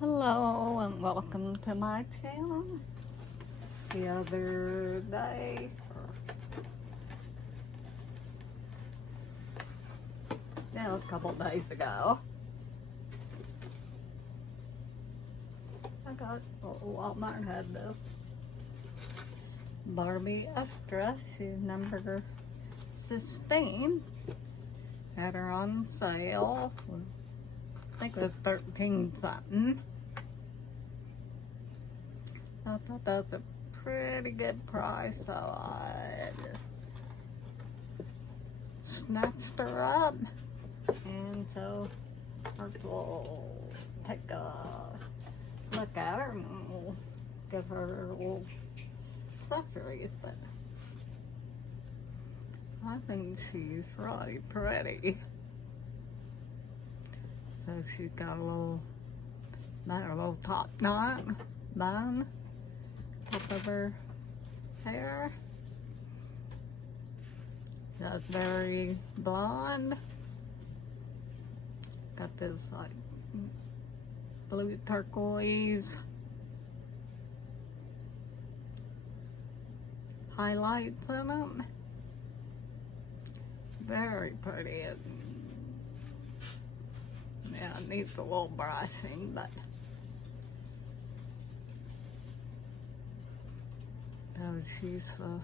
Hello and welcome to my channel. The other day, it was a couple days ago, I got Walmart had this Barbie Extra. She's number 16. Had her on sale. I think it was 13 something. I thought that was a pretty good price, so I just snatched her up. And so first we'll take a look at her and we'll give her little accessories. But I think she's really pretty. So she's got a little top knot bun top of her hair. That's very blonde. Got this like blue turquoise highlights in them. Very pretty. Yeah, it needs a little brushing, but she's a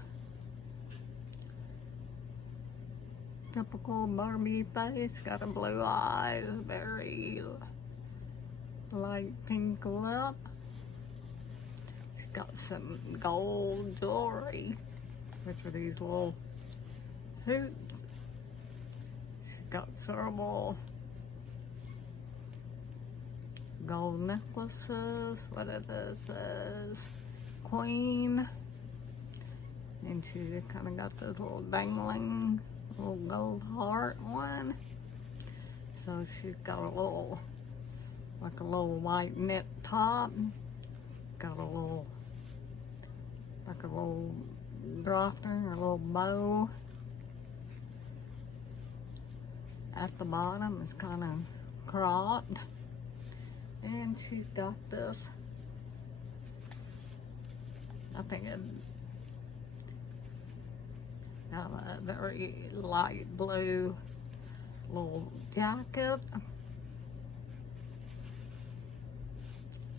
typical Barbie face. Got a blue eyes, very light pink lip. She's got some gold jewelry, which are these little hoops. She's got several gold necklaces. What it is Queen. And she kind of got this little dangling little gold heart one. So she's got a little, like a little white knit top. Got a little, like a little drawstring, a little bow. At the bottom it's kind of cropped. And she's got this, I think it a very light blue little jacket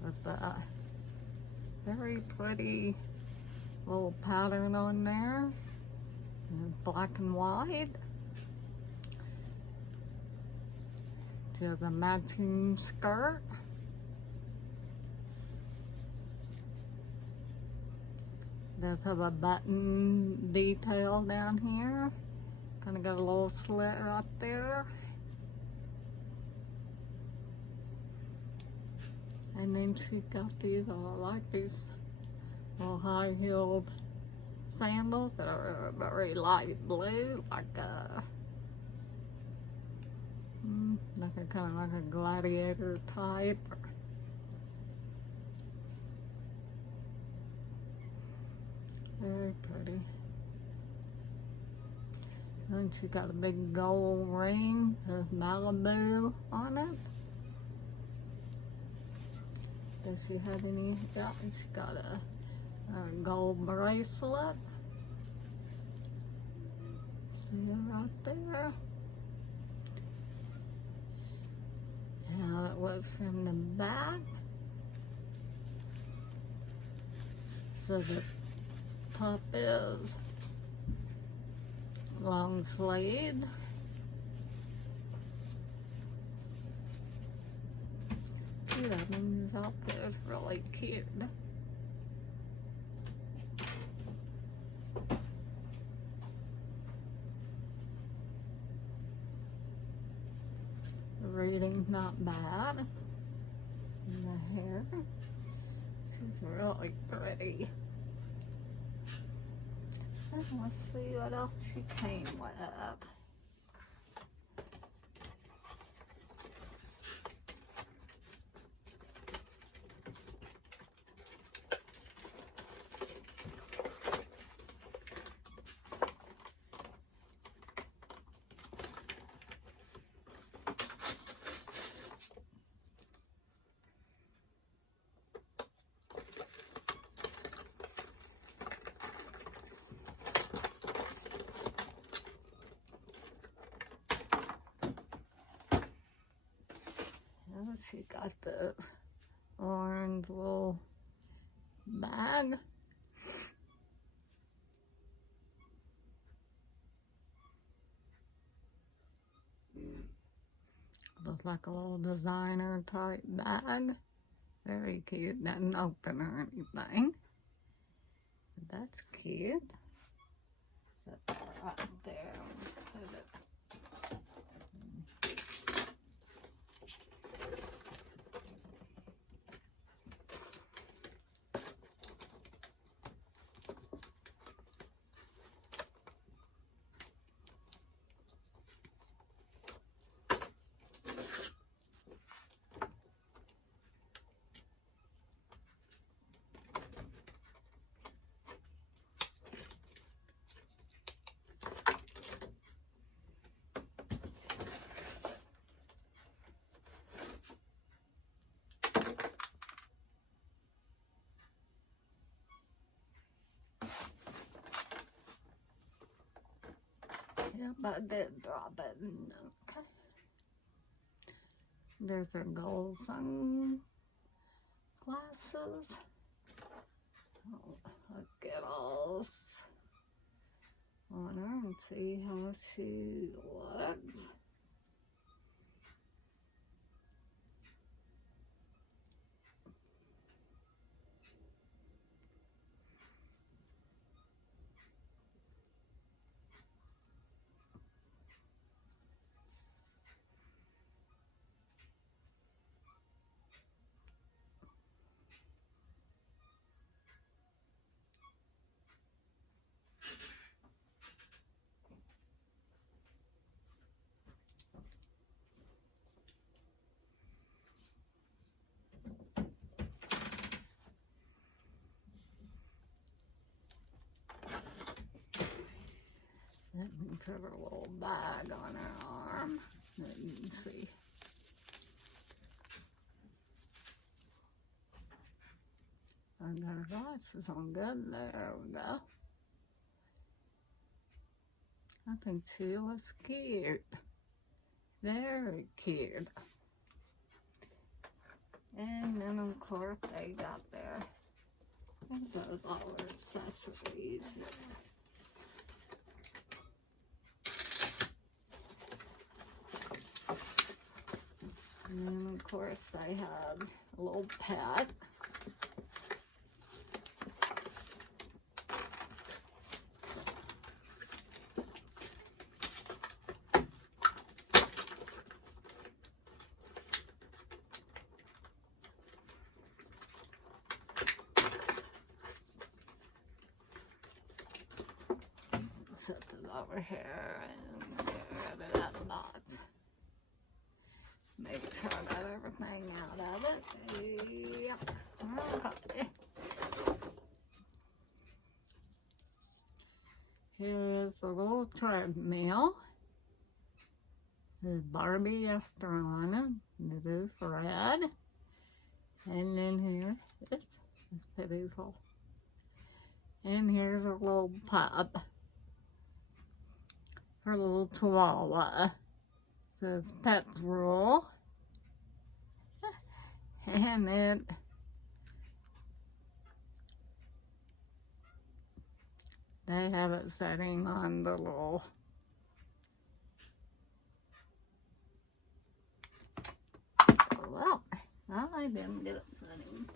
with a very pretty little pattern on there, black and white. She has a matching skirt. Does have a button detail down here. Kind of got a little slit right there. And then she got these, I like these little high-heeled sandals that are very light blue, like a kind of like a gladiator type. Very pretty. And she got a big gold ring with Malibu on it. Does she have any? Yeah, she got a gold bracelet. See it right there. How it looks from the back. So the top is long sleeve. Yeah, I mean, this outfit is really cute. The reading's not bad. And the hair, she's really pretty. Let's see what else she came with. she got the orange little bag. Looks like a little designer type bag. Very cute. Doesn't open or anything. That's cute. Set that right there. Put it. Yep, I did drop it. Okay. There's her gold sunglasses. Oh, look at all on her and see how she looks. Let me put her little bag on her arm. Let me see. I got her glasses on good. There we go. I think she looks cute. Very cute. And then of course they got their, all their accessories there. And then of course they have a little pet. Set it over here and get rid of that knot. Make sure I got everything out of it. Yep. Okay. Here's the little treadmill. There's Barbie Extra on it. It is red. And then here, it's pitiful. And here's a little pup. Her little chihuahua. Says pets rule. And they have it setting on the little well, I didn't get it setting.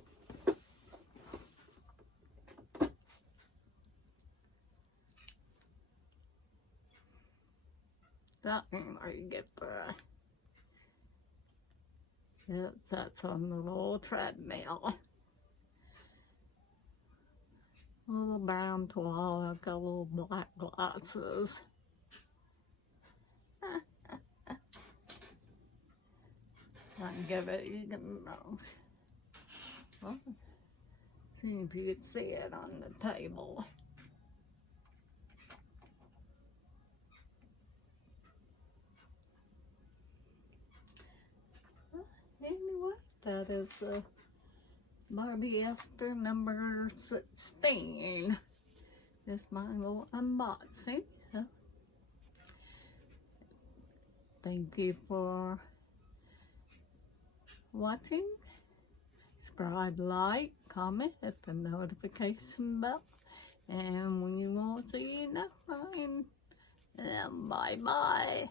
That anyway, you get the it sets on the little treadmill. Little brown chihuahua, got little black glasses. I can give it, you can well, see if you can see it on the table. Anyway, that is the Barbie Extra number 16. This is my little unboxing. Thank you for watching. Subscribe, like, comment, hit the notification bell. And we will see you next time. And bye-bye.